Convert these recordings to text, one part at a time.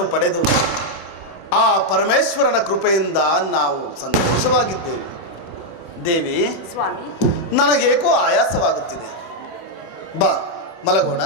ವರಗಳನ್ನು ಪಡೆದು ಆ ಪರಮೇಶ್ವರನ ಕೃಪೆಯಿಂದ ನಾವು ಸಂತೋಷವಾಗಿದ್ದೇವೆ. ದೇವಿ, ಸ್ವಾಮಿ, ನನಗೇಕೋ ಆಯಾಸವಾಗುತ್ತಿದೆ. ಬಾ, ಮಲಗೋಣ.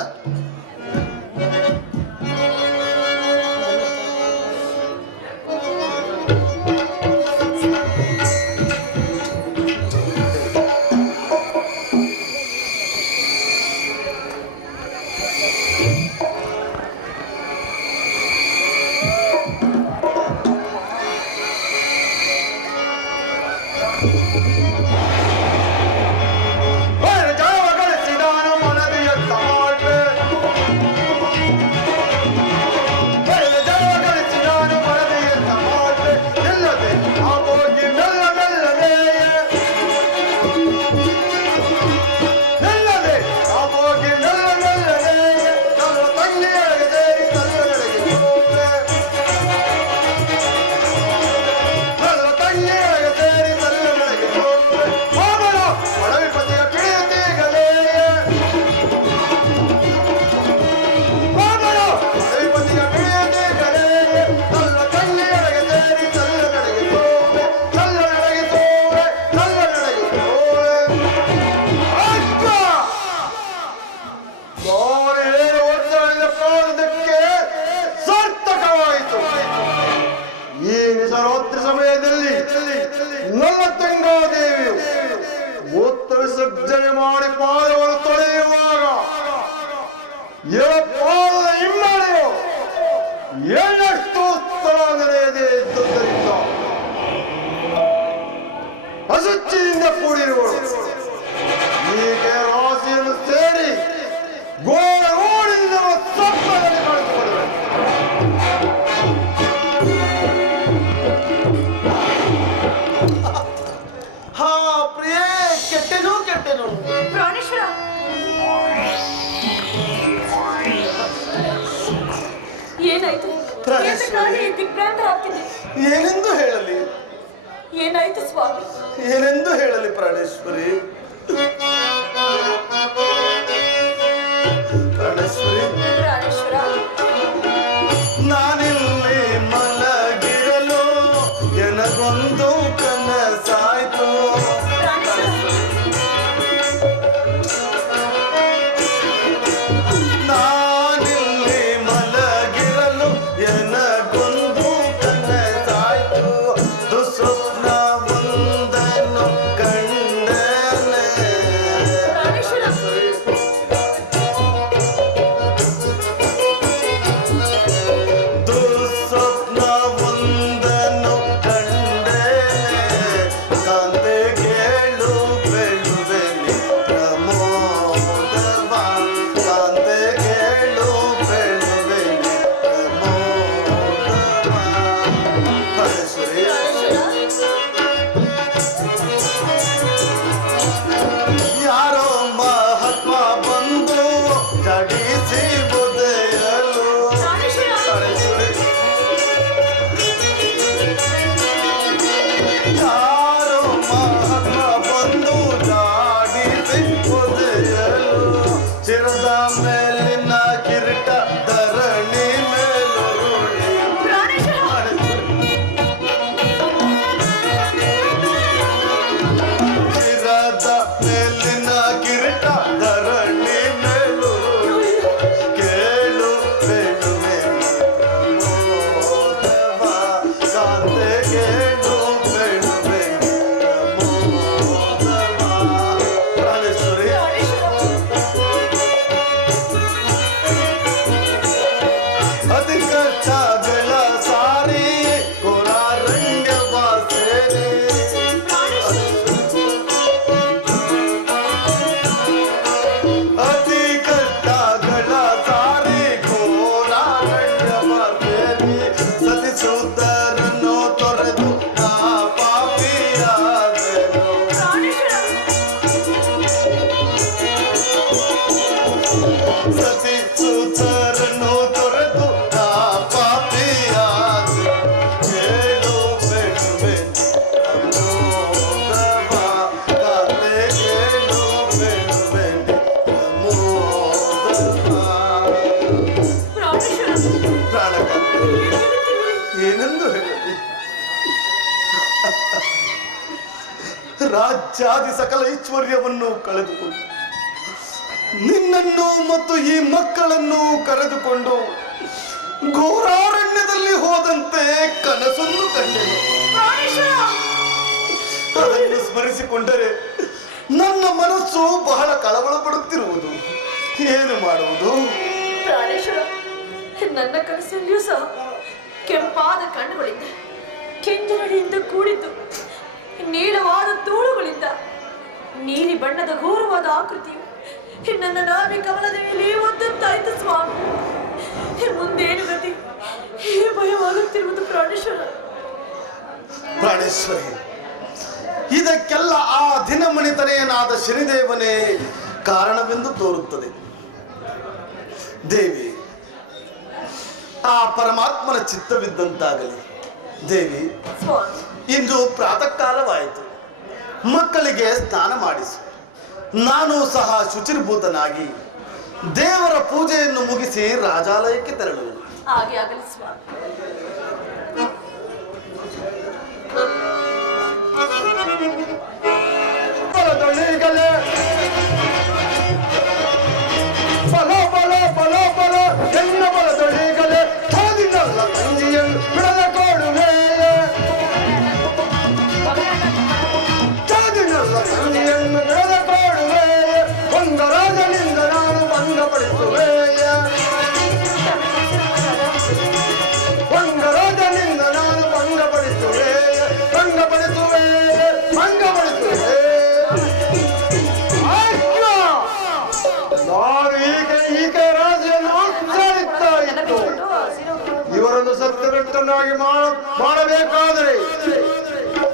ವಿಸರ್ಜನೆ ಮಾಡಿ ಪಾದವನ್ನು ತೊಳೆಯುವಾಗ ಪಾದದ ಹಿಮ್ಮಡೆಯು ಎಳ್ಳಷ್ಟು ಸ್ಥಳ ನೆನೆಯದೆ ಇದ್ದುದರಿಂದ ಅಶುಚಿಯಿಂದ ಕೂಡಿರುವಳು. ಹೀಗೆ ರಾಶಿಯನ್ನು ಸೇರಿ ಗೋಳ ಓಡಿದ ಸಪ್ಪದಲ್ಲಿ ಕಳಿಸಿಕೊಳ್ಳುವೆ. ಹಾ ಪ್ರಿಯೇ, ಕೆಟ್ಟೆನು ಪ್ರಾಣೇಶ್ವರ, ಏನಾಯ್ತು? ದಿಗ್ಭ್ರಾಂತ ಆಗ್ತಿದೆ. ಏನೆಂದು ಹೇಳಲಿ? ಏನಾಯ್ತು ಸ್ವಾಮಿ? ಏನೆಂದು ಹೇಳಲಿ ಪ್ರಾಣೇಶ್ವರಿ? ಪ್ರಾಣೇಶ್ವರ, ನಾನಿಲ್ಲಿ ಮಲಗಿರಲು ಎನಗೊಂದು ಕನಸಾಯ್ತು. ನಾನಿಲ್ಲಿ ಮಲಗಿರಲು ಎನಗೊಂದು ಕನಸಾಯ್ತು. ದುಸ್ವಪ್ನವೊಂದನ್ನು ಕಂಡನೆ. ದುಸ್ವಪ್ನವೊಂದನ್ನು ಕಂಡನೆ. ಕಾಂತೆ ಕೇಳು ಬೆಳುವೆನೆ ಪ್ರಮೋದವ. ಕಾಂತೆ ಕೇಳು ಬೆಳುವೆನೆ ಪ್ರಮೋದವ. ಪರಮೇಶ್ವರಿ, ಯಾರೋ ಮಹಾತ್ಮ ಬಂದು ಜಡಿಸಿ ಬುದೆಯಲು. ಯಾರೋ ಮಹಾತ್ಮ ಬಂದು ಜಾಡಿಸಿ ಬುದೆಯಲು. ಚಿರದ ಮೇಲಿನ ಕಿರೀಟ ಧರಣಿ ಮೇಲುರುಳಿ. ಚಿರದ ಮೇಲಿನ ಕಿರೀಟ ಧರಣಿ ಮೇಲುರುಳಿ. ಕೇಳು ಬೇಡುವೆ ಪ್ರಮೋದವ. ಕಾಂತೆ ಕೇಳು ಬೇಡುವೆ ಪ್ರಮೋದವ. ಪ್ರಾಣೇಶ್ವರಿ, ಅತಿ ಕಷ್ಟಗಳ ಸಾರಿ ಕೋಲಾರಣ್ಯವ ಸೇರಿ. ಅತಿ ಕಷ್ಟಗಳ ಸಾರಿ ಕೋಲಾರಣ್ಯವ ಸೇರಿ. ಸತಿಸುವುದರನ್ನು ತೊರೆದು ನಾ ಪಾಪಿಯಾದೆನು. ಸತಿಸುವುದರನ್ನು ತೊರೆದು ನಾ ಪಾಪಿಯಾದೆನು. ಕೇಳು ಬೇಡುವೆ ಪ್ರಮೋದವ. ಕಾಂತೆ ಕೇಳು ಬೇಡುವೆ ಪ್ರಮೋದವ. ಪ್ರಾಣೇಶ್ವರ, ಪ್ರಾಣಕಂತೆ ಏನೆಂದು ಹೇಳಲಿ? ರಾಜ್ಯಾದಿ ಸಕಲ ಐಶ್ವರ್ಯವನ್ನು ಕಳೆದುಕೊಂಡು ನಿನ್ನನ್ನು ಮತ್ತು ಈ ಮಕ್ಕಳನ್ನು ಕರೆದುಕೊಂಡು ಘೋರಾರಣ್ಯದಲ್ಲಿ ಹೋದಂತೆ ಕನಸನ್ನು ಕಂಡೆನು. ಅದನ್ನು ಸ್ಮರಿಸಿಕೊಂಡರೆ ನನ್ನ ಮನಸ್ಸು ಬಹಳ ಕಳವಳ ಪಡುತ್ತಿರುವುದು. ಏನು ಮಾಡುವುದು? ಪ್ರಾಣೇಶ್ವರ, ನನ್ನ ಕನಸಲ್ಲಿಯೂ ಸಹ ಕೆಂಪಾದ ಕಣ್ಣುಗಳಿಂದ, ಕೆಂಜನಡಿಯಿಂದ ಕೂಡಿದ್ದು, ನೀಳವಾದ ತೋಳುಗಳಿಂದ, ನೀಲಿ ಬಣ್ಣದ ಘೋರವಾದ ಆಕೃತಿಯು ನನ್ನ ನಾಭಿ ಕಮಲದ ಮೇಲೆ ಒದ್ದಂತಾಯ್ತು ಸ್ವಾಮಿ. ಮುಂದೇನು ಗತಿ? ಭಯವಾಗುತ್ತಿರುವುದು ಪ್ರಾಣೇಶ್ವರ. ಪ್ರಾಣೇಶ್ವರಿ, ಇದಕ್ಕೆಲ್ಲ ಆ ದಿನಮಣಿತನೆಯನಾದ ಶನಿದೇವನೇ ಕಾರಣವೆಂದು ತೋರುತ್ತದೆ. ದೇವಿ, ಆ ಪರಮಾತ್ಮನ ಚಿತ್ತವಿದ್ದಂತಾಗಲಿ. ದೇವಿ, ಸ್ವಾಮಿ, ಇಂದು ಪ್ರಾತಃ ಕಾಲವಾಯಿತು. ಮಕ್ಕಳಿಗೆ ಸ್ನಾನ ಮಾಡಿಸು. ನಾನು ಸಹ ಶುಚಿರ್ಭೂತನಾಗಿ ದೇವರ ಪೂಜೆಯನ್ನು ಮುಗಿಸಿ ರಾಜಾಲಯಕ್ಕೆ ತೆರಳುವೆನು. ಹಾಗೆ ಆಗಲಿ ಸ್ವಾಮಿ. ಬಲದೊಳಗಲೆ ಬಲ ಬಲ ಬಲ ಬಲ ಎನ್ನ ಬಲದೊಳಗಲೆ ಚಾದಿನಲ್ಲ ತಂಗಿಯನ್ನು ಬಿಡದ ಕೊಡುವೆ. ಚಾದಿನಲ್ಲ ತಂಗಿಯನ್ನು ಬಿಡದ ಕೊಡುವೆ. ಒಂದರಾಜನಿಂದ ನಾನು ಭಂಗಪಡಿಸುವೆ. ಒಂದರಾಜನಿಂದ ನಾನು ಭಂಗಪಡಿಸುವೆ. ಭಂಗಪಡಿಸುವೆ. ಭಂಗಪಡಿಸುವೆ. ನಾನು ಈಕೆ ರಾಜೆಯನ್ನು ಸಾಡುತ್ತಾ ಇತ್ತು. ಇವರನ್ನು ಸತ್ಯಭ್ರಷ್ಟನಾಗಿ ಮಾಡಬೇಕಾದರೆ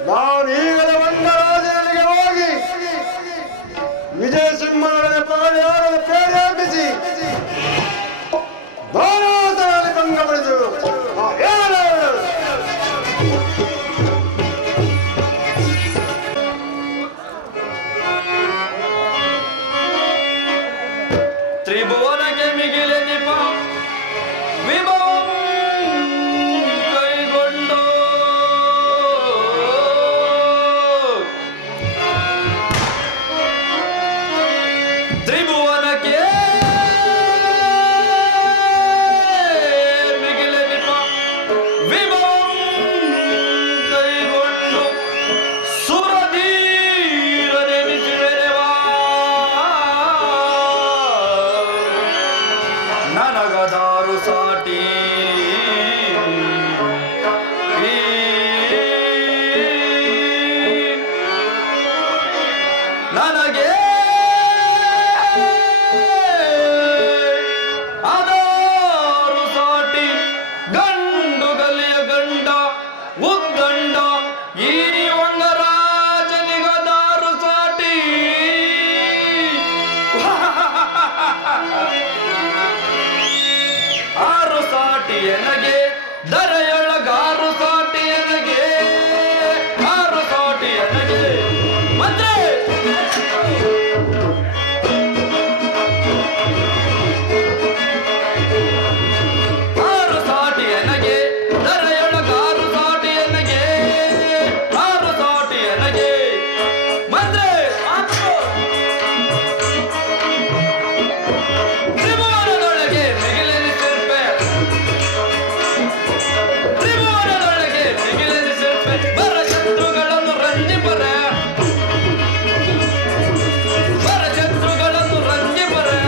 ನಾನು ಈಗಲೇ ವಂಗರಾಜನಿಗೆ ಹೋಗಿ ವಿಜಯಸಿಂಹನೊಡನೆ ಪಾಳೆಯಾಡದ ಪ್ರೇರೇಪಿಸಿ ಧಾರಾತರಲ್ಲಿ ಭಂಗಪಡಿಸುವರು. ತ್ರಿಭುವನಕ್ಕೆ ಮಿಗಿಲೆನಿಪ ವಿಭವಂ ಕೈಗೊಂಡು ತ್ರಿಭುವನಕ್ಕೆ ಮಿಗಿಲೆನಿಪ ವಿಭವಂ ಕೈಗೊಂಡು ಸುರಧೀರನೆನಿಸಿದೆನೆವಾ ನನಗದಾರು ಸಾಟಿ ನನಗೆ ಅದಾರು ಸಾಟಿ ಗಂಡು ಗಲಿಯ ಗಂಡ ಉದ್ದಂಡ ಈ ವಂಗರಾಜನಿಗದಾರು ಸಾಟಿ ಆರು ಸಾಟಿ ಎನಗೆ ದರೆಯೊಳಗಾರು ಸಾಟಿ ಎನಗೆ ಆರು ಸಾಟಿ ಎನಗೆ ಮಂತ್ರಿ ಆರು ಸಾಟಿ ಎನಗೆ ದರೆಯೊಳಗಾರು ಸಾಟಿ ಎನಗೆ ಆರು ಸಾಟಿ ಎನಗೆ ಮಂತ್ರಿ ತ್ರಿಭುವನದೊಳಗೆ ಮಿಗಿಲೆನಿಸಿರ್ಪೆ ತ್ರಿಭುವನದೊಳಗೆ ಮಿಗಿಲೆನಿಸಿರ್ಪೆ ಬರ ಶತ್ರುಗಳನ್ನು ರಂಜಿಪರೆ ಬರ ಶತ್ರುಗಳನ್ನು ರಂಜಿಪರೆ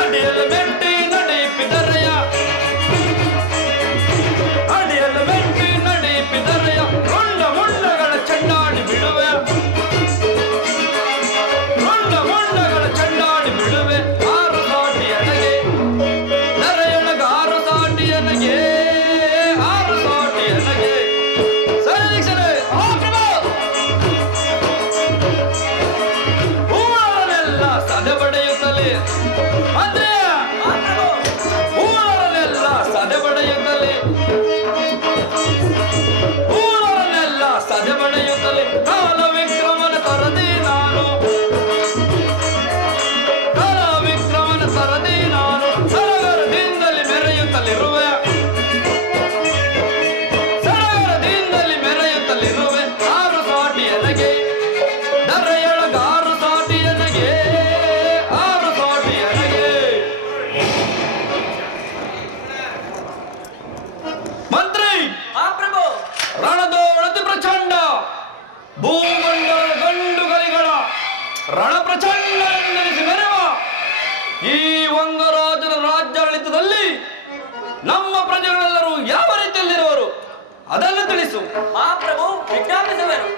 ಅಡಿಯಲು ಮೆಟ್ಟಿ ನಡೆಯಿಪಿದರೆಯ ಅಡಿಯಲು ಮೆಟ್ಟಿ ನಡೆಯಿಪಿದರೆಯ ಕೊಂಡ ಮುಂಡಗಳ ಚೆಂಡಾಡಿ ಬಿಡುವೆ ಕೊಂಡ ಮುಂಡಗಳ ಚೆಂಡಾಡಿ ಬಿಡುವೆ ಆರು ಸಾಟಿ ಎನಗೆ ನರೆಯೊಳಗ ಆರು ಸಾಟಿ ಎನಗೆ ಆರು ಸಾಟಿ ಎನಗೆ ಸರೀಕ್ಷಣೆ ಹೂವರನೆಲ್ಲ ಸದೆಬಡೆಯುತ್ತಲೇ ಅಂದ್ರೆ ಹೂವರನೆಲ್ಲ ಸದೆಬಡೆಯುತ್ತಲೇ ಹೂವರನೆಲ್ಲ ಸದೆಬಡೆಯುತ್ತಲೇ ಕಾಲ ವಿಕ್ರಮನ ತರದಿ ನಾನು ಕಾಲ ವಿಕ್ರಮನ ತರದಿ ನಾನು ಸರಗರದಿಂದಲೇ ಮೆರೆಯುತ್ತಲಿರುವೆ ಸರ ಈ ವಂಗರಾಜನ ರಾಜ್ಯಾಡಳಿತದಲ್ಲಿ ನಮ್ಮ ಪ್ರಜೆಗಳೆಲ್ಲರೂ ಯಾವ ರೀತಿಯಲ್ಲಿರುವರು ಅದನ್ನು ತಿಳಿಸು. ಮಹಾಪ್ರಭು ವಿಜ್ಞಾಪಿಸುವೆನು.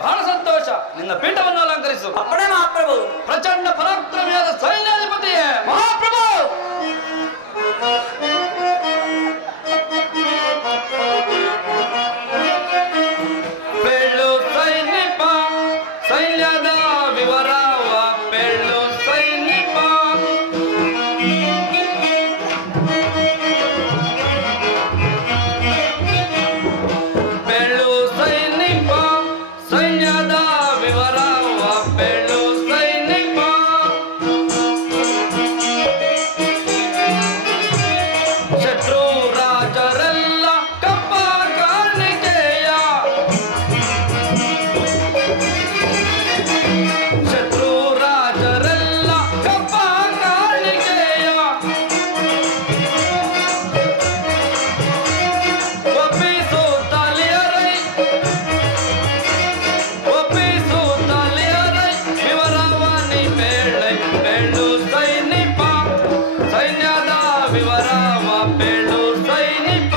ಬಹಳ ಸಂತೋಷ. ನಿನ್ನ ಪೀಠವನ್ನು ಅಲಂಕರಿಸು. ಅಪ್ಪಣೆ ಮಹಾಪ್ರಭು. ಪ್ರಚಂಡ ಪರಾಕ್ರಮಿಯಾದ ಸೈನ್ಯಾಧಿಪತಿಯೇ ಮಹಾಪ್ರಭು. ಬೆಳ್ಳು ಸೈನಿಕ ಸೈನ್ಯದ ವಿವರವ ಬೆಳ್ಳು ಸೈನಿಕ ಬೆಳ್ಳು ಸೈನಿಕ ಸೈನ್ಯದ ವಿವರವ ಬೆಳ್ಳು ಸೈನಿಕ ಶತ್ರು ರಾಜರೆಲ್ಲ ಕಪ್ಪ ಕಾಣಿಕೆಯ ಶತ್ರು ರಾಜರೆಲ್ಲ ಕಪ್ಪ ಕಾಣಿಕೆಯ ಒಪ್ಪಿಸುತ್ತಲಿಯರೈ ವಿವರವನಿ ಬೇಳೈ ಬೆಳ್ಳು ಸೈನಿಕ ಸೈನ್ಯದ ವಿವರವ ಬೆಳ್ಳು ಸೈನಿಕ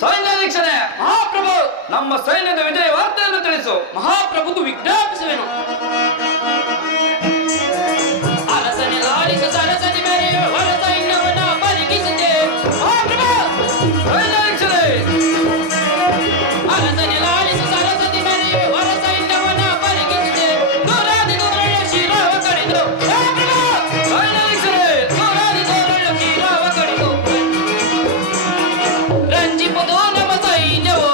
ಸೈನ್ಯಾಧೀಕ್ಷರೇ ಮಹಾಪ್ರಭು. ನಮ್ಮ ಸೈನ್ಯದ ವಿಜಯ ವಾರ್ತೆಯನ್ನು ತಿಳಿಸು. ಮಹಾಪ್ರಭುಗೂ ವಿಜ್ಞಾಪಿಸುವೆನು. ಅರಸನೆ ಲಾಲಿಸ ಸರಸನೆ ಮೆರೆಯುವ ಹೊರ ಸೈನ್ಯವನ್ನ ಪರಿಗಿಸಿದೆ. ಮಹಾಪ್ರಭು. ಸೈನ್ಯಾಧೀಕ್ಷರೇ ಅರಸನೆ ಲಾಲಿಸ ಸರಸನೆ ಮೆರೆಯುವ ಹೊರ ಸೈನ್ಯವನ್ನ ಪರಿಗಿಸಿದೆ. ನೂರಾದಿ ನೂರಳ ಶಿರವ ಕಡಿದು. ಮಹಾಪ್ರಭು. ಸೈನ್ಯಾಧೀಕ್ಷರೇ ನೂರಾದಿ ನೂರಳ ಶಿರವ ಕಡಿದು. ರಂಜಿಪುದು ನಮ್ಮ ಸೈನ್ಯವು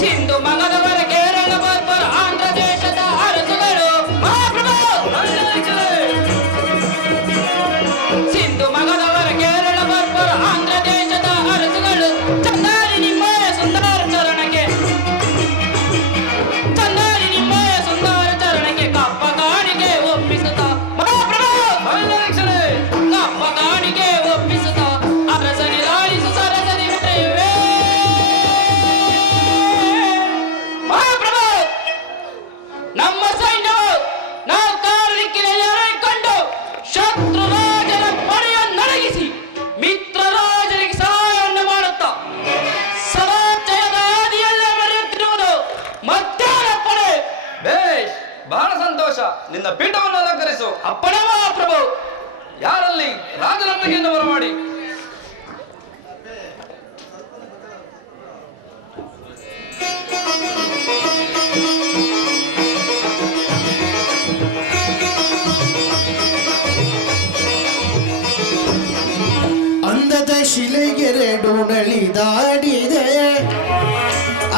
ಸಿಂಧು ಮಗನ ಸಂತೋಷ. ನಿನ್ನ ಪೀಠವನ್ನು ಅಲಂಕರಿಸು. ಅಪ್ಪಣೆ ಮಹಾಪ್ರಭು. ಯಾರಲ್ಲಿ ರಾಜನಂಬಿಕೆಯನ್ನು ಬರಮಾಡಿ. ಅಂದದ ಶಿಲೆಗೆರಡು ನಲಿದಾಡಿದೆ,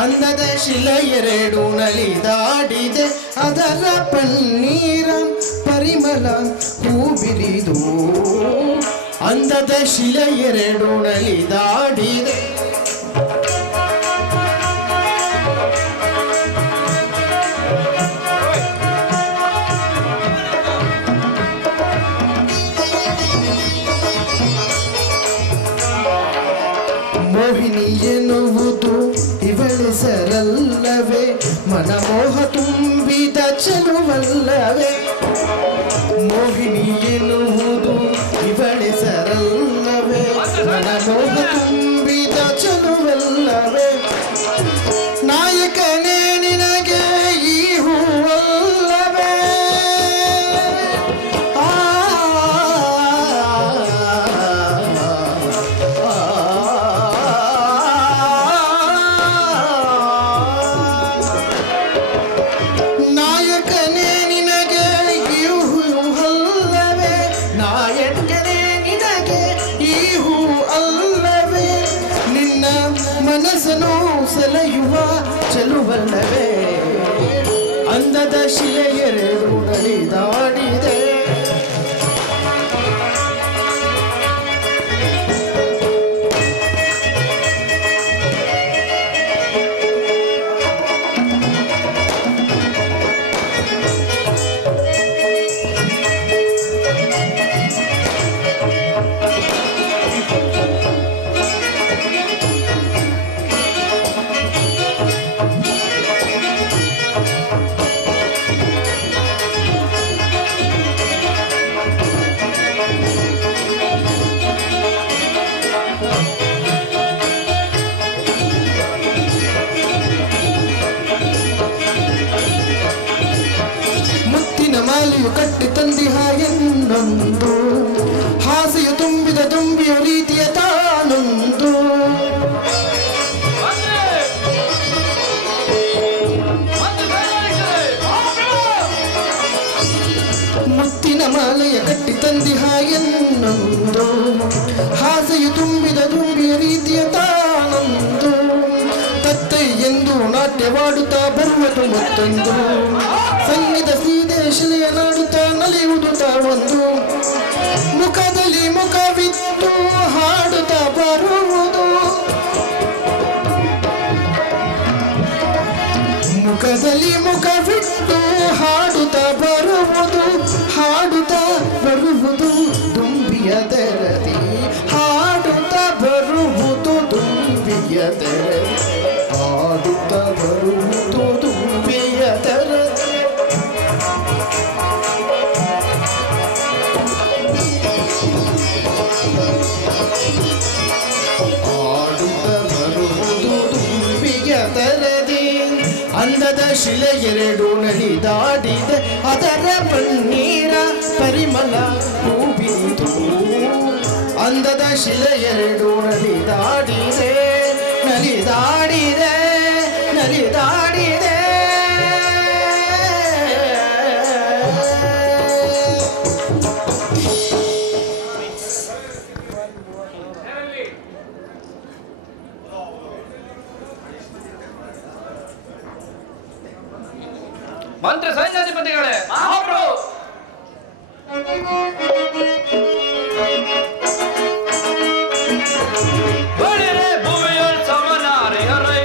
ಅಂದದ ಶಿಲೆಗೆರಡು ನಲಿದಾಡಿದೆ, ಅದರ ಪನ್ನೀರ ಪರಿಮಳ ಹೂಬಿರಿದು. ಅಂದದ ಶಿಲೆಗೆರಡು ನಲಿದಾಡಿದೆ, ಮೋಹಿನಿ ಎನ್ನುವುದು ಇವಳೆಸರಲ್ಲವೇ, ಮನಮೋಹ ತುಂಬಿದ ಚೆಲುವಲ್ಲವೇ. ಮೋಹಿನಿ ಎನ್ನುವುದು ಇವಳೆಸರಲ್ಲವೇ, ಮನಮೋಹ ತುಂಬಿದ ಚೆಲುವಲ್ಲವೇ. ನಾಯಕನೇ ನಿನಗೆ ಈ ಹೂವಲ್ಲವೇ. ನಾಯಕನೇ ನಿನಗೆ ಈ ಹೂ ಅಲ್ಲವೇ, ನಾಯಕನೇ ನಿನಗೆ ಈ ಹೂ ಅಲ್ಲವೇ. ನಿನ್ನ ಮನಸ್ಸನ್ನು ಸೆಳೆಯುವ ಚೆಲುವಲ್ಲವೇ. ಅಂದದ ಶಿಲೆಯೆರಡು ನಲಿದಾಡಿದೆ, ಮುತ್ತಿನ ಮಾಲೆಯು ಕಟ್ಟಿ ತಂದಿಹ ಎನ್ನೊಂದು, ಹಾಸೆಯು ತುಂಬಿದ ತುಂಬಿಯ ರೀತಿಯ ತಾನೊಂದು. ಮುತ್ತಿನ ಮಾಲೆಯ ಕಟ್ಟಿ ತಂದಿಹ ಎನ್ನೊಂದು, ಹಾಸೆಯು ತುಂಬಿದ ತುಂಬಿಯ ರೀತಿಯ ತಾನೊಂದು. ತತ್ತೆ ಎಂದು ನಾಟ್ಯವಾಡುತ್ತಾ ಬರುವುದು ಮತ್ತೊಂದು, ಸಂಗೀತ ಸೀದೆ ಶಿಲೆಯ ನಾಡುತ್ತಾ ನಲಿಯುವುದು ತಾವೊಂದು. ಮುಖದಲ್ಲಿ ಮುಖವಿತ್ತು ಹಾಡುತ್ತಾ ಬರುವುದು, ಮುಖದಲ್ಲಿ ಮುಖವಿಟ್ಟು ಹಾಡುತ್ತಾ ಬರುವುದು, ಹಾಡುತ್ತಾ ಬರುವುದು ತುಂಬಿಯ ತೆರದಿ, ಹಾಡುತ್ತಾ ಬರುವುದು ತುಂಬಿಯ ತೆರದಿ, ಹಾಡುತ್ತಾ ಬರುವುದು ತುಂಬಿಯ ತೆರದಿ. ಹಾಡುತ್ತಾ ಬರುವುದು ತುಂಬಿಯ ತೆರದಿ. ಅಂದದ ಶಿಲೆಯೆರಡು ನಲಿದಾಡಿದೆ, ಅದರ ಪನ್ನೀರ ಪರಿಮಳ ಹೂಬಿರಿದು. ಅಂದದ ಶಿಲೆಯೆರಡು ನಲಿದಾಡಿದೆ, ನಲಿದಾಡಿದೆ, ನಲಿದಾಡಿದೆ. ಮಂತ್ರಿ ಸೈನ್ಯಾಧಿಪತಿಗಳೇ, ಮಹಾಪ್ರಭು. ಬಳಿರೆ ಭೂಮಿಯೊಳ್ ಸಮನಾರಿಯರೈ,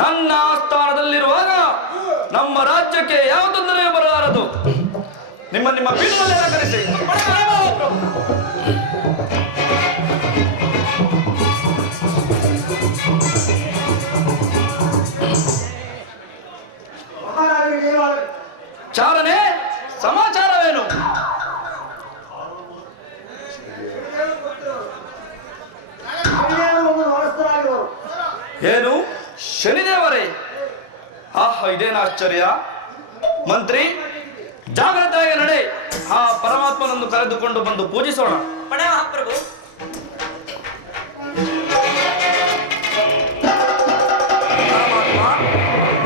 ನನ್ನ ಆಸ್ಥಾನದಲ್ಲಿರುವಾಗ ನಮ್ಮ ರಾಜ್ಯಕ್ಕೆ ಯಾವ ತೊಂದರೆಯೂ ಬರಲಾರದು. ನಿಮ್ಮ ನಿಮ್ಮ ಪೀಠದಲ್ಲಿ ಅಲಂಕರಿಸಿ. ಚಾಲನೆ ಸಮಾಚಾರವೇನು? ಏನು ಶನಿದೇವರೇ? ಇದೇನು ಆಶ್ಚರ್ಯ. ಮಂತ್ರಿ, ಜಾಗ್ರತೆಯಾಗಿ ನಡೆ. ಆ ಪರಮಾತ್ಮನನ್ನು ಕರೆದುಕೊಂಡು ಬಂದು ಪೂಜಿಸೋಣ. ಮಹಾಪ್ರಭು. ಪರಮಾತ್ಮ,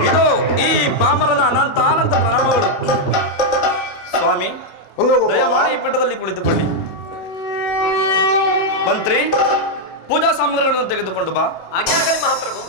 ಇದು ಈ ಪಾಮರನ ಅನಂತ ಅನಂತ ಪ್ರಣಾಮಗಳು. ಸ್ವಾಮಿ, ದಯಮಾಡಿ ಈ ಪೀಠದಲ್ಲಿ ಕುಳಿತುಕೊಳ್ಳಿ. ಮಂತ್ರಿ, ಪೂಜಾ ಸಾಮಗ್ರಿಗಳನ್ನು ತೆಗೆದುಕೊಂಡು ಬಾ. ಆಜ್ಞಾಗಲಿ ಮಹಾಪ್ರಭು.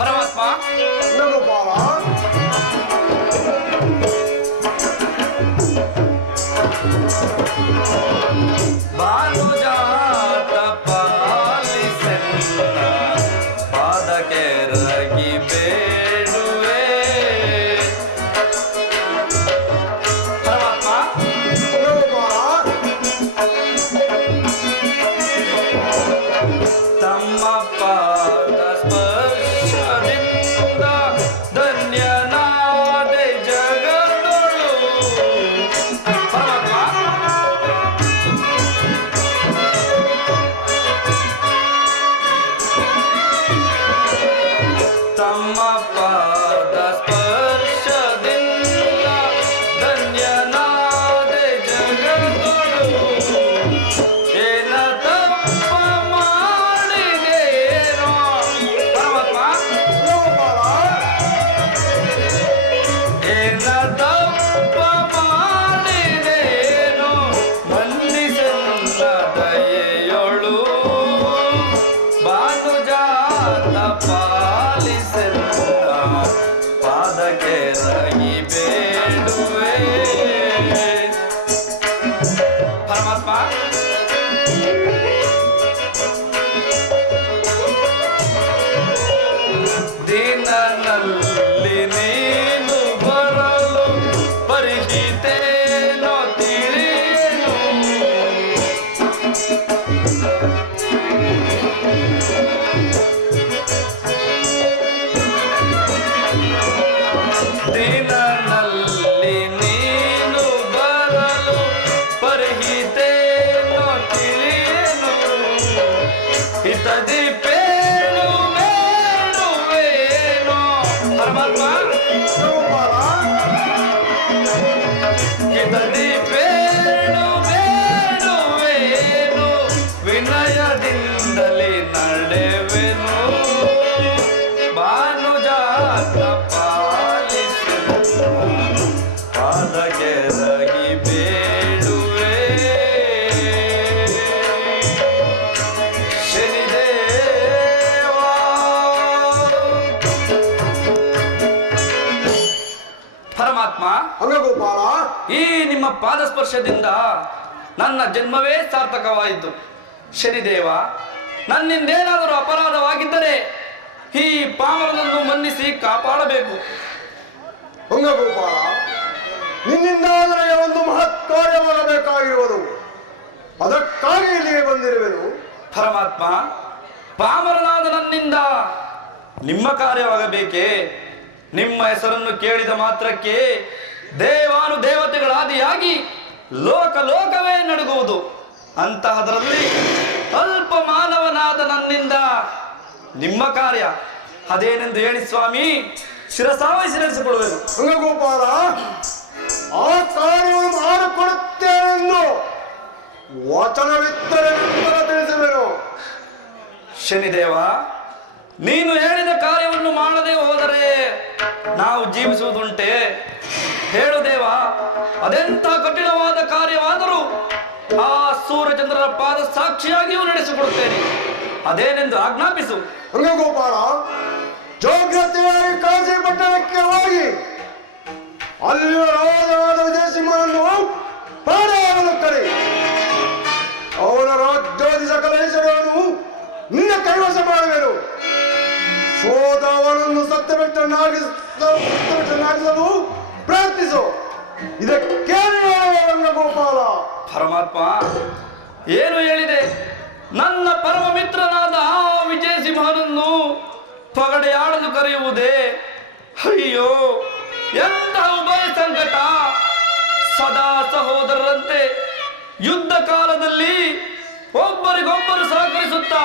ಪರಮಾತ್ಮ, ಭಾನುಜಾತ ಪಾಲಿಸೆನ್ನ ಪಾದಕ್ಕೆ ರಗಿ ಬೇಡುವೆ. ಪರಮಾತ್ಮ, ತಮ್ಮ ಪಾದ ಸ್ಪರ್ಶದಿಂದ ಧನ್ಯನಾದೆ ಜಗದೊಳು. ಪರಮಾತ್ಮ, ತಮ್ಮ ಪಾದ ಸ್ಪರ್ಶದಿಂದ ಧನ್ಯನಾದೆ ಜಗದೊಳು. ಏನ ತಪ್ಪ ಮಾಡಿದೇನೋ? ಪರಮಾತ್ಮ, ಏನ ತಪ್ಪ ಮಾಡಿದೇನೋ? ಮನ್ನಿಸೆನ್ನ ದಯೆಯೊಳು ಭಾನುಜಾತ ಪಾಲಿಸೆನ್ನ ಪಾದಕ್ಕೆ ರಗಿ ಬೇಡುವೆ. ಪರಮಾತ್ಮ, ದಿನನಲ್ಲಿ ನೀನು ಬರಲು ಪರಿಹಿತೇನೋ ತಿಳಿಯೇನು? ದಿನನಲ್ಲಿ ನೀನು ಬರಲು ಪರಿಹಿತೇನೋ ಕಿತದಿ ಪೇಳು ಬೇಡುವೇನೋ ಪರಮಾತ್ಮ ಕಿತದಿ ಪೇಳು ಬೇಡುವೇನು ವಿನಯದಿಂದಲೇ ನಡೆವೆನು ಭಾನುಜಾತ ಪಾಲಿಸು ಪಾದಗೆರಗಿ ಬೇಡುವೆ ಶನಿದೇವಾ. ಪರಮಾತ್ಮ ಅಂಗಗೋಪಾಲ, ಈ ನಿಮ್ಮ ಪಾದಸ್ಪರ್ಶದಿಂದ ನನ್ನ ಜನ್ಮವೇ ಸಾರ್ಥಕವಾಯಿತು. ಶನಿದೇವ, ನನ್ನಿಂದೇನಾದರೂ ಅಪರಾಧವಾಗಿದ್ದರೆ ಈ ಪಾಮರನನ್ನು ಮನ್ನಿಸಿ ಕಾಪಾಡಬೇಕು. ಅಂಗಗೋಪಾಲ, ನಿನ್ನಿಂದ ನನಗೆ ಒಂದು ಮಹತ್ ಕಾರ್ಯವಾಗಬೇಕಾಗಿರುವುದು, ಅದಕ್ಕಾಗಿ ಇಲ್ಲಿಗೆ ಬಂದಿರುವೆನು. ಪರಮಾತ್ಮ, ಪಾಮರನಾದ ನನ್ನಿಂದ ನಿಮ್ಮ ಕಾರ್ಯವಾಗಬೇಕೇ? ನಿಮ್ಮ ಹೆಸರನ್ನು ಕೇಳಿದ ಮಾತ್ರಕ್ಕೆ ದೇವಾನು ದೇವತೆಗಳಾದಿಯಾಗಿ ಲೋಕ ಲೋಕವೇ ನಡುಗುವುದು. ಅಂತಹದರಲ್ಲಿ ಅಲ್ಪ ಮಾನವನಾದ ನನ್ನಿಂದ ನಿಮ್ಮ ಕಾರ್ಯ ಅದೇನೆಂದು ಹೇಳಿ ಸ್ವಾಮಿ, ಶಿರಸಾವಹಿಸಿ ನಡೆಸಿಕೊಳ್ಳುವೆನು. ಅಂಗಗೋಪಾಲ, ಆ ಕಾರ್ಯವನ್ನು ಮಾಡಿಕೊಡುತ್ತೇನೆಂದು ವಚನವಿದ್ದರೆ ನಂತರ ತಿಳಿಸುವೆನು. ಶನಿದೇವ, ನೀನು ಹೇಳಿದ ಕಾರ್ಯವನ್ನು ಮಾಡದೆ ಹೋದರೆ ನಾವು ಜೀವಿಸುವುದುಂಟೆ? ಹೇಳು ದೇವ, ಅದೆಂಥ ಕಠಿಣವಾದ ಕಾರ್ಯವಾದರೂ ಆ ಸೂರ್ಯಚಂದ್ರರ ಪಾದ ಸಾಕ್ಷಿಯಾಗಿಯೂ ನಡೆಸಿಕೊಡುತ್ತೇನೆ. ಅದೇನೆಂದು ಆಜ್ಞಾಪಿಸು. ಅಂಗಗೋಪಾಲ, ಜಾಗ್ರತೆಯಾಗಿ ಕಾಶಿ ಪಟ್ಟಣಕ್ಕೆ ಹೋಗಿ ಅಲ್ಲಿಯ ರಾಜನಾದ ವಿಜಯಸಿಂಹನನ್ನು ಪಾರಾಗಲು ಕರೆ. ಅವನ ರಾಜ್ಯಾದಿ ಸಕಲ ಐಶ್ವರ್ಯವನ್ನು ನಿನ್ನ ಕೈವಶ ಮಾಡುವೆನು. ಸೋದವನನ್ನು ಸತ್ಯವೆಟ್ಟನಾಗಿಸಲು ಪ್ರಯತ್ನಿಸು. ಇದಕ್ಕೆ ರಂಗಗೋಪಾಲ. ಪರಮಾತ್ಮ, ಏನು ಹೇಳಿದೆ? ನನ್ನ ಪರಮ ಮಿತ್ರನಾದ ಆ ವಿಜಯಸಿಂಹನನ್ನು ಪಗಡೆಯಾಡಲು ಕರೆಯುವುದೇ? ಅಯ್ಯೋ, ಎಂಥ ಉಭಯ ಸಂಕಟ! ಸದಾ ಸಹೋದರರಂತೆ ಯುದ್ಧ ಕಾಲದಲ್ಲಿ ಒಬ್ಬರಿಗೊಬ್ಬರು ಸಹಕರಿಸುತ್ತಾ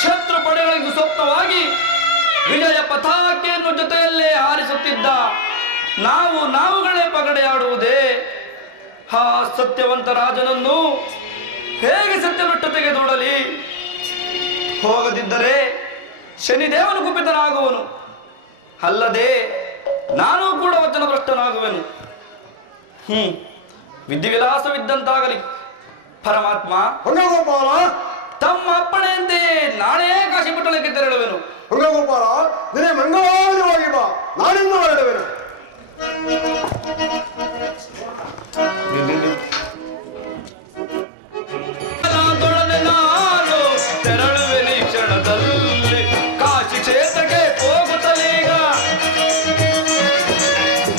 ಶತ್ರು ಪಡೆಗಳಿಗೆ ಸ್ವಪ್ನವಾಗಿ ವಿಜಯ ಪತಾಕೆಯನ್ನು ಜೊತೆಯಲ್ಲೇ ಹಾರಿಸುತ್ತಿದ್ದ ನಾವುಗಳೇ ಪಗಡೆಯಾಡುವುದೇ? ಆ ಸತ್ಯವಂತ ರಾಜನನ್ನು ಹೇಗೆ ಸತ್ಯಬಿಟ್ಟು ತೆಗೆದೂಡಲಿ? ಹೋಗದಿದ್ದರೆ ಶನಿದೇವನು ಕುಪಿತನಾಗುವನು, ಅಲ್ಲದೆ ನಾನೂ ಕೂಡ ವಚನಭ್ರಷ್ಟನಾಗುವೆನು. ವಿಧಿವಿಲಾಸವಿದ್ದಂತಾಗಲಿ. ಪರಮಾತ್ಮ, ಅಂಗಗೋಪಾಲ, ತಮ್ಮ ಅಪ್ಪಣೆಯಂತೆ ನಾನೇ ಕಾಶಿಪಟ್ಟಣಕ್ಕೆ ತೆರಳುವೆನು. ಅಂಗಗೋಪಾಲ, ನಿನ್ನೆ ಮಂಗಳವಾರವಾಗಿ ಬಾ, ನಾನಿಂದ ಹೊರಡುವೆನು. ನಾನು ತೆರಳುವೆನು ಈ ಕ್ಷಣದಲ್ಲಿ. ಕಾಶಿ ಕ್ಷೇತ್ರಕ್ಕೆ ಹೋಗುತ್ತಲೀಗ,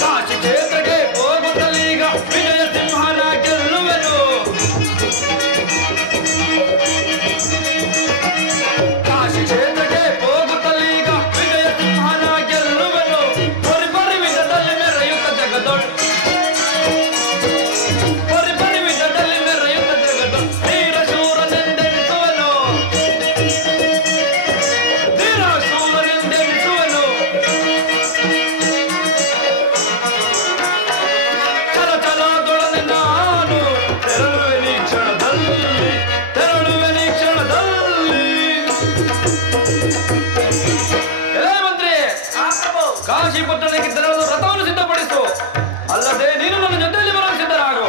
ಕಾಶಿ ಕ್ಷೇತ್ರಕ್ಕೆ ಹೋಗುತ್ತಲೀಗ ವಿಜಯ ಸಿಂಹನ ಗೆಲ್ಲುವೆನು. ಕಾಶಿ ಕ್ಷೇತ್ರಕ್ಕೆ ಹೋಗುತ್ತಲೀಗ ವಿಜಯ ಸಿಂಹನ ಗೆಲ್ಲುವೆನು. ಬರಿ ವಿಧದಲ್ಲಿ ಮೆರೆಯುತ್ತ ಜಗದೊಳು, ಬರಿ ವಿಧದಲ್ಲಿ ಮೆರೆಯುತ್ತ ಜಗದೊಳು ಧೀರ ಶೂರನೆಂದೆನಿಸುವನು, ಧೀರ ಶೂರನೆಂದೆನಿಸುವನು. ಚಲಚಲದೊಡನೆ ನಾನು ತೆರಳುವೆನು ಈ ಕ್ಷಣದಲ್ಲಿ, ತೆರಳುವೆನು ಈ ಕ್ಷಣದಲ್ಲಿ. ಏ ಮಂತ್ರಿ, ಕಾಶಿ ಪಟ್ಟಣಕ್ಕೆ ತೆರಳಲು ರಥವನ್ನು ಸಿದ್ಧಪಡಿಸು, ಅಲ್ಲದೆ ನೀನು ನನ್ನ ಜೊತೆಯಲ್ಲಿ ಬರಲು ಸಿದ್ಧರಾಗು.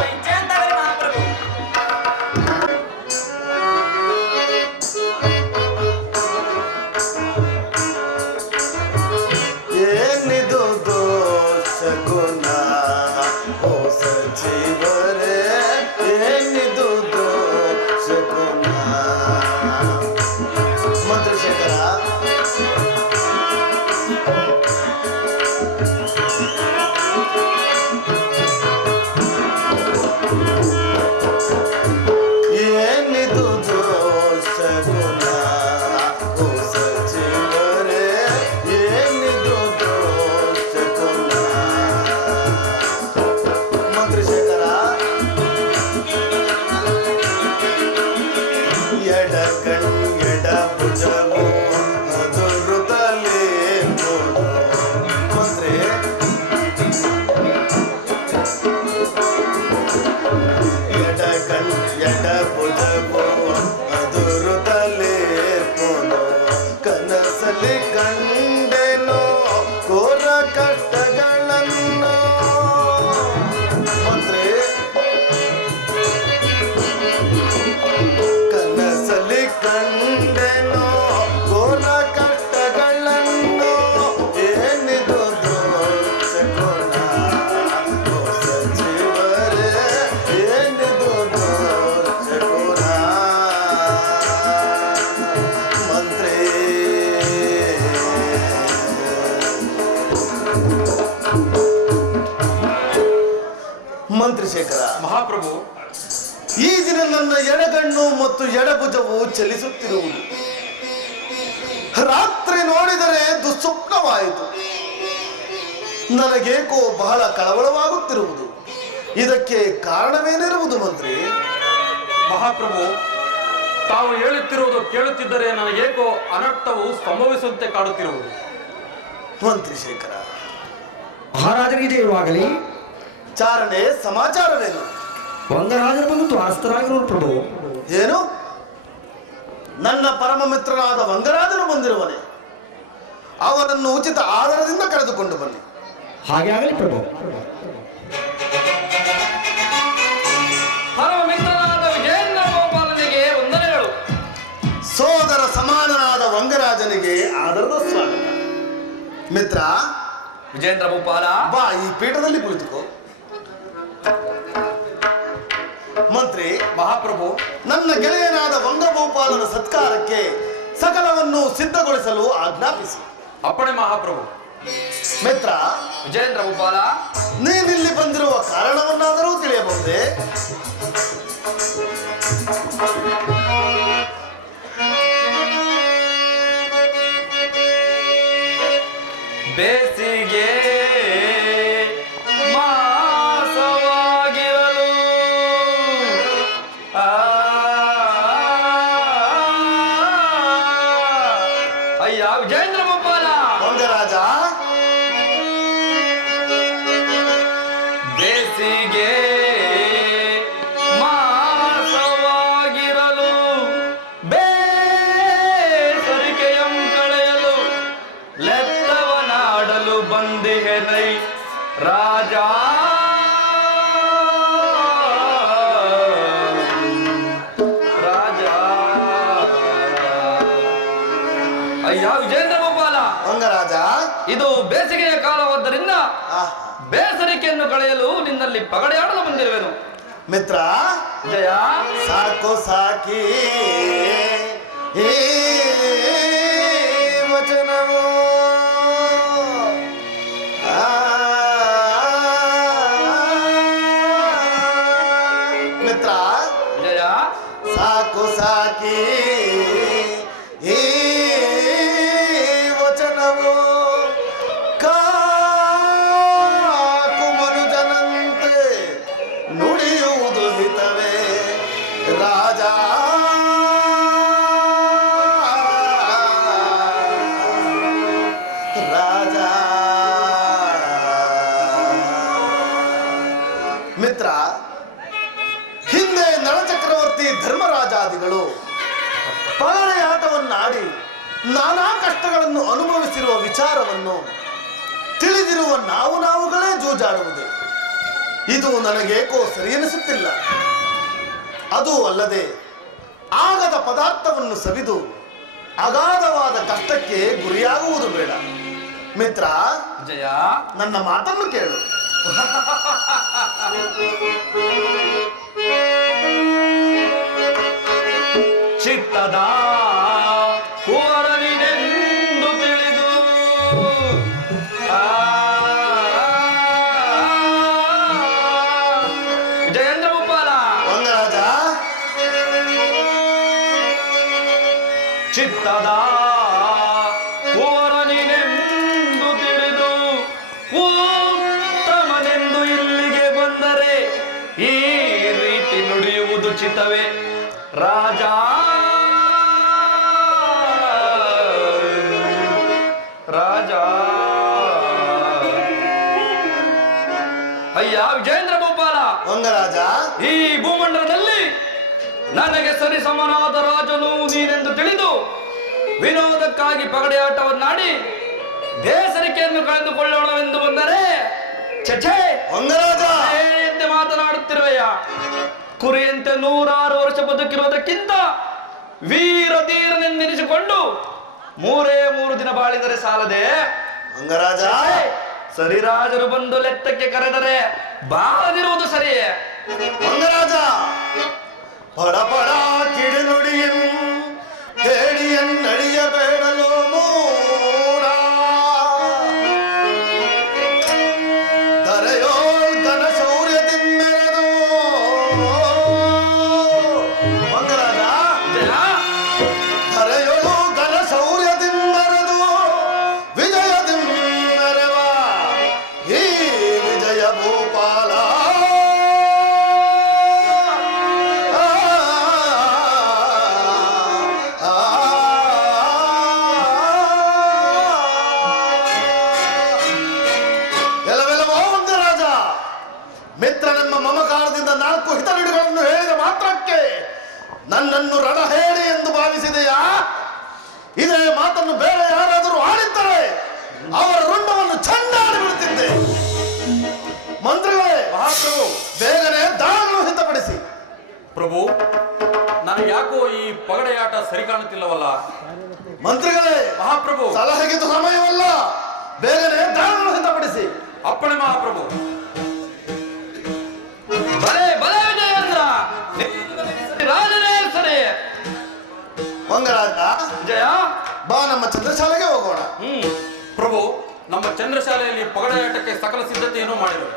ಏನಿದು ದೋಷ ಗುಣ ಓ ಸಜೀವರೇ, ಏನಿದು ದೋಷ ಗುಣ. ಮಂತ್ರಶೇಖರ, ಭುಜವು ಮಧುರುತಲೇ ಮಂತ್ರಿ ಎಡ ಭುಜವು ಮಧುರುತಲೇ ಕನಸಲಿ ಕಂಡೆನೋ ಘೋರ ಕಷ್ಟಗಳನ್ನು ಮಂತ್ರಿ ಕನಸಲಿ ಕಂಡೆನೋ ಘೋರ ಕಷ್ಟಗಳನ್ನು ಏನಿದು ದೋಷಗುಣ ಸಚಿವರೇ ಏನಿದು ದೋಷಗುಣ ಮಂತ್ರಿ ಮಂತ್ರಿಶೇಖರ ಮಹಾಪ್ರಭು, ಈ ದಿನ ನನ್ನ ಎಡಗಣ್ಣು ಮತ್ತು ಎಡಭುಜವು ಚಲಿಸುತ್ತಿರುವುದು ರಾತ್ರಿ ನೋಡಿದರೆ ದುಸ್ವಪ್ನವಾಯಿತು. ನನಗೇಕೋ ಬಹಳ ಕಳವಳವಾಗುತ್ತಿರುವುದು. ಇದಕ್ಕೆ ಕಾರಣವೇನಿರುವುದು ಮಂತ್ರಿ? ಮಹಾಪ್ರಭು, ತಾವು ಹೇಳುತ್ತಿರುವುದು ಕೇಳುತ್ತಿದ್ದರೆ ನನಗೇಕೋ ಅನರ್ಥವು ಸಂಭವಿಸುವಂತೆ ಕಾಡುತ್ತಿರುವುದು. ಮಂತ್ರಿಶೇಖರ, ಮಹಾರಾಜರಿಗೆ ಜಯವಾಗಲಿ. ಚಾರಣೆ ಸಮಾಚಾರವೇನು? ವಂಗರಾಜರು ಬಂದು ತ್ವಾರಸ್ಥರಾಗಿರೋರು ಪ್ರಭು. ಏನು? ನನ್ನ ಪರಮ ಮಿತ್ರನಾದ ವಂಗರಾಜನು ಬಂದಿರುವನೆ. ಅವನನ್ನು ಉಚಿತ ಆದರದಿಂದ ಕರೆದುಕೊಂಡು ಬನ್ನಿ. ಹಾಗೆ ಆಗಲಿ ಪ್ರಭು. ಪರಮ ಮಿತ್ರನಾದ ವಿಜೇಂದ್ರ ಗೋಪಾಲನಿಗೆ ವಂದನೆಗಳು. ಸೋದರ ಸಮಾನನಾದ ವಂಗರಾಜನಿಗೆ ಆದರದ ಸ್ವಾಗತ. ಮಿತ್ರ ವಿಜೇಂದ್ರ ಗೋಪಾಲ, ಬಾ, ಈ ಪೀಠದಲ್ಲಿ ಕುಳಿತುಕೋ. ಮಂತ್ರಿ ಮಹಾಪ್ರಭು, ನನ್ನ ಗೆಳೆಯನಾದ ವಂಗಗೋಪಾಲನ ಸತ್ಕಾರಕ್ಕೆ ಸಕಲವನ್ನು ಸಿದ್ಧಗೊಳಿಸಲು ಆಜ್ಞಾಪಿಸಿ. ಅಪ್ಪಣೆ ಮಹಾಪ್ರಭು. ಮಿತ್ರ ವಿಜೇಂದ್ರ ಗೋಪಾಲ, ನೀನಿಲ್ಲಿ ಬಂದಿರುವ ಕಾರಣವನ್ನಾದರೂ ತಿಳಿಯಬಹುದೇ? ಬೇಸಿಗೆ ಮಾಸವಾಗಿರಲು ಅಯ್ಯ ವಿಜೇಂದ್ರ ಗೋಪಾಲ. ವಂಗರಾಜ, ಬೇಸಿಗೆ ಮಾಸವಾಗಿರಲು ಬೇಸರಿಕೆಯಂ ಕಳೆಯಲು ಲೆತ್ತವನಾಡಲು ಬಂದಿಹೆನೈ ರಾಜ. ರಾಜ ಅಯ್ಯ ವಿಜೇಂದ್ರ ಗೋಪಾಲ, ವಂಗರಾಜ, ಇದು ಬೇಸಿಗೆಯ ಕಾಲವಾದ್ದರಿಂದ ಆಹ್, ಬೇಸರಿಕೆಯನ್ನು ಕಳೆಯಲು ನಿನ್ನಲ್ಲಿ ಪಗಡೆಯಾಡಲು ಬಂದಿರುವೆನು. ಮಿತ್ರ ಜಯ, ಸಾಕು ಸಾಕಿ ಈ ವಚನವು ಆ, ಮಿತ್ರ ಜಯ, ಸಾಕು ಸಾಕಿ ಈ ವಚನವು ಕಾಕು ಮನುಜನಂತೆ ನುಡಿಯುವುದು ಹಿತವೇ ರಾಜ. ರಾಜ ಮಿತ್ರ, ಹಿಂದೆ ನಳಚಕ್ರವರ್ತಿ ಧರ್ಮರಾಜಾದಿಗಳು ಪಗಡೆಯಾಟವನ್ನಾಡಿ ನಾನಾ ಕಷ್ಟಗಳನ್ನು ಅನುಭವಿಸಿರುವ ವಿಚಾರವನ್ನು ತಿಳಿದಿರುವ ನಾವುಗಳೇ ಜೂಜಾಡುವುದು ಇದು ನನಗೇಕೋ ಸರಿಯೆನಿಸುತ್ತಿಲ್ಲ. ಅದು ಅಲ್ಲದೆ ಆಗದ ಪದಾರ್ಥವನ್ನು ಸವಿದು ಅಗಾಧವಾದ ಕಷ್ಟಕ್ಕೆ ಗುರಿಯಾಗುವುದು ಬೇಡ. ಮಿತ್ರ, ಜಯ, ನನ್ನ ಮಾತನ್ನು ಕೇಳು. ಚಿತ್ತದ ಕುವರನಿನೆಂದು ತಿಳಿದು ವಿಜಯೇಂದ್ರ ಗೋಪಾಲ, ವಂಗರಾಜ, ಚಿತ್ತದ ಕುವರನಿನೆಂದು ತಿಳಿದು ಉತ್ತಮನೆಂದು ಇಲ್ಲಿಗೆ ಬಂದರೆ ಈ ರೀತಿ ನುಡಿಯುವುದು ಚಿತ್ತವೇ ರಾಜ. ಈ ಭೂಮಂಡಲದಲ್ಲಿ ನನಗೆ ಸರಿ ಸಮನಾದ ರಾಜನು ನೀನೆಂದು ತಿಳಿದು ವಿನೋದಕ್ಕಾಗಿ ಪಗಡೆಯಾಟವನ್ನಾಡಿ ಬೇಸರಿಕೆಯನ್ನು ಕಳೆದುಕೊಳ್ಳೋಣವೆಂದು ಬಂದರೆ ಚಚೆ ಅಂಗರಾಜ ಎಂತೆ ಮಾತನಾಡುತ್ತಿರುವೆಯ. ಕುರಿಯಂತೆ 106 ವರ್ಷ ಬದುಕಿರುವುದಕ್ಕಿಂತ ವೀರ ಧೀರನೆಂದೆನಿಸಿಕೊಂಡು 3 ದಿನ ಬಾಳಿದರೆ ಸಾಲದೆ. ಅಂಗರಾಜ ಸರಿರಾಜರು ಬಂದು ಲೆತ್ತಕ್ಕೆ ಕರೆದರೆ ಬಾರದಿರುವುದು ಸರಿಯೇ? ಅಂಗರಾಜ ಪಡ ಪಡ ಕಿಡಿನುಡಿಯನ್ ಹೇಳಿಯನ್ನಡಿಯಬೇಡಲೋ ಮೂಡ ತರೆಯೋಳ್ ಘನ ಶೌರ್ಯದಿಂಮೆರೆದು. ಅಂಗರಾಜ ತರೆಯೊಳು ಘನ ಶೌರ್ಯದಿಂಮೆರೆದು ವಿಜಯದಿಂಮೆರೆವ ಈ ವಿಜಯ ಭೂಪಾಲ. ಎಲ್ಲವೆಲ್ಲವೋ ಅಂಗರಾಜ, ಮಿತ್ರನೆಂಬ ಮಮಕಾರದಿಂದ 4 ಹಿತನುಡಿಗಳನ್ನು ಹೇಳಿದ ಮಾತ್ರಕ್ಕೆ ನನ್ನನ್ನು ರಣ ಹೇಳಿ ಎಂದು ಭಾವಿಸಿದೆಯಾ? ಇದೇ ಮಾತನ್ನು ಬೇರೆ ಯಾರಾದರೂ ಆಡಿದ್ದರೆ ಅವರ ರುಂಡವನ್ನು ಚಂಡಾಡಿ ಬಿಡುತ್ತಿದ್ದೆ. ಮಂತ್ರಿಗಳೇ, ಮಹಾಪ್ರಭು, ಬೇಗನೆ ದಾಳಗಳನ್ನು ಸಿದ್ಧಪಡಿಸಿ. ಪ್ರಭು, ನನಗೆ ಯಾಕೋ ಈ ಪಗಡೆಯಾಟ ಸರಿ ಕಾಣುತ್ತಿಲ್ಲವಲ್ಲ. ಮಂತ್ರಿಗಳೇ, ಮಹಾಪ್ರಭು, ಸಲಹೆಗಿದು ಸಮಯವಲ್ಲ, ಬೇಗನೆ ದಾಳಗಳನ್ನು ಸಿದ್ಧಪಡಿಸಿ. ಅಪ್ಪಣೆ ಮಹಾಪ್ರಭು. ಬಲೆ ಬಲೆ ವಿಜಯೇಂದ್ರ, ರಾಜನೇ ಸರಿ. ಮಂಗರಾಜ, ಜಯ ಬಾ ನಮ್ಮ ಚಂದ್ರಶಾಲೆಗೆ ಹೋಗೋಣ. ಪ್ರಭು, ನಮ್ಮ ಚಂದ್ರಶಾಲೆಯಲ್ಲಿ ಪಗಡೆಯಾಟಕ್ಕೆ ಸಕಲ ಸಿದ್ಧತೆಯನ್ನು ಮಾಡಿದರು.